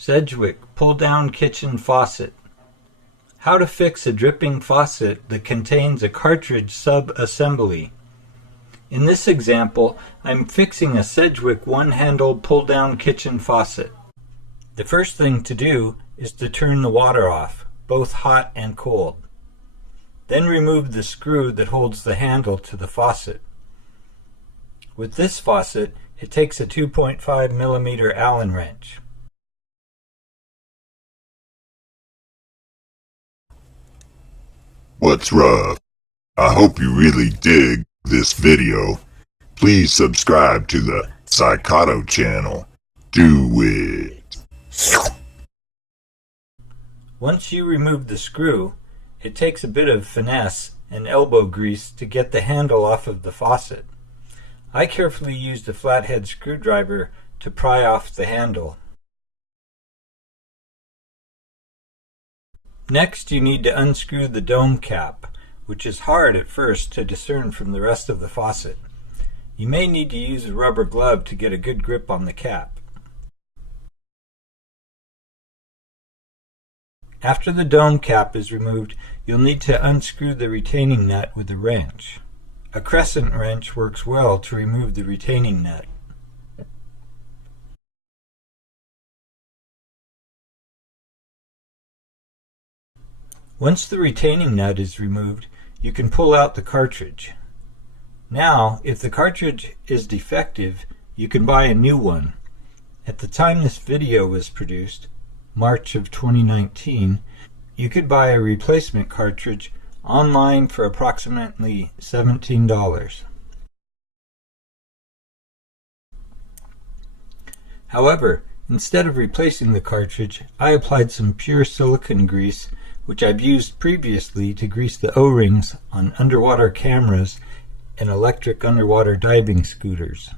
Sedgwick Pull-Down Kitchen Faucet. How to fix a dripping faucet that contains a cartridge sub-assembly. In this example, I'm fixing a Sedgwick one-handle pull-down kitchen faucet. The first thing to do is to turn the water off, both hot and cold. Then remove the screw that holds the handle to the faucet. With this faucet, it takes a 2.5 millimeter Allen wrench. What's rough? I hope you really dig this video. Please subscribe to the Psychoto channel. Do it. Once you remove the screw, it takes a bit of finesse and elbow grease to get the handle off of the faucet. I carefully used a flathead screwdriver to pry off the handle. Next, you need to unscrew the dome cap, which is hard at first to discern from the rest of the faucet. You may need to use a rubber glove to get a good grip on the cap. After the dome cap is removed, you'll need to unscrew the retaining nut with a wrench. A crescent wrench works well to remove the retaining nut. Once the retaining nut is removed, you can pull out the cartridge. Now, if the cartridge is defective, you can buy a new one. At the time this video was produced, March of 2019, you could buy a replacement cartridge online for approximately $17. However, instead of replacing the cartridge, I applied some pure silicone grease, which I've used previously to grease the O-rings on underwater cameras and electric underwater diving scooters.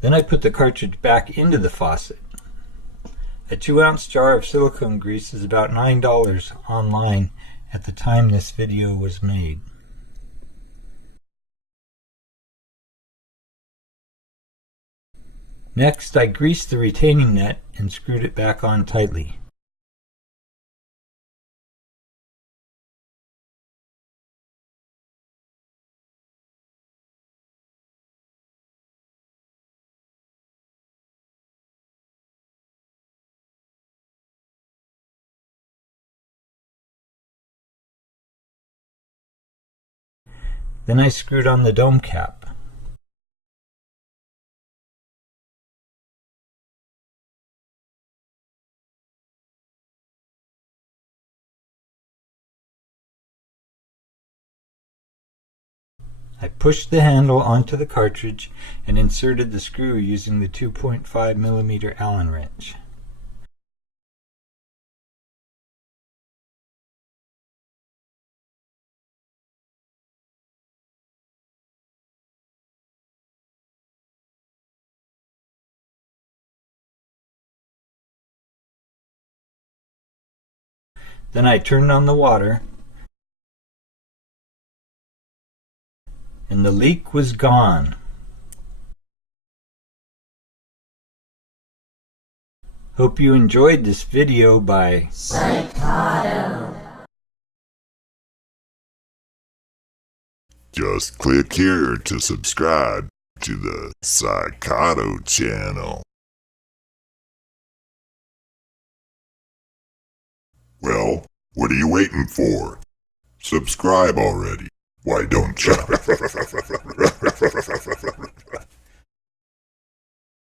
Then I put the cartridge back into the faucet. A 2-ounce jar of silicone grease is about $9 online at the time this video was made. Next, I greased the retaining nut and screwed it back on tightly. Then I screwed on the dome cap. I pushed the handle onto the cartridge and inserted the screw using the 2.5 millimeter Allen wrench. Then I turned on the water, and the leak was gone. Hope you enjoyed this video by Psychoto. Just click here to subscribe to the Psychoto channel. Well, what are you waiting for? Subscribe already. Why don't you?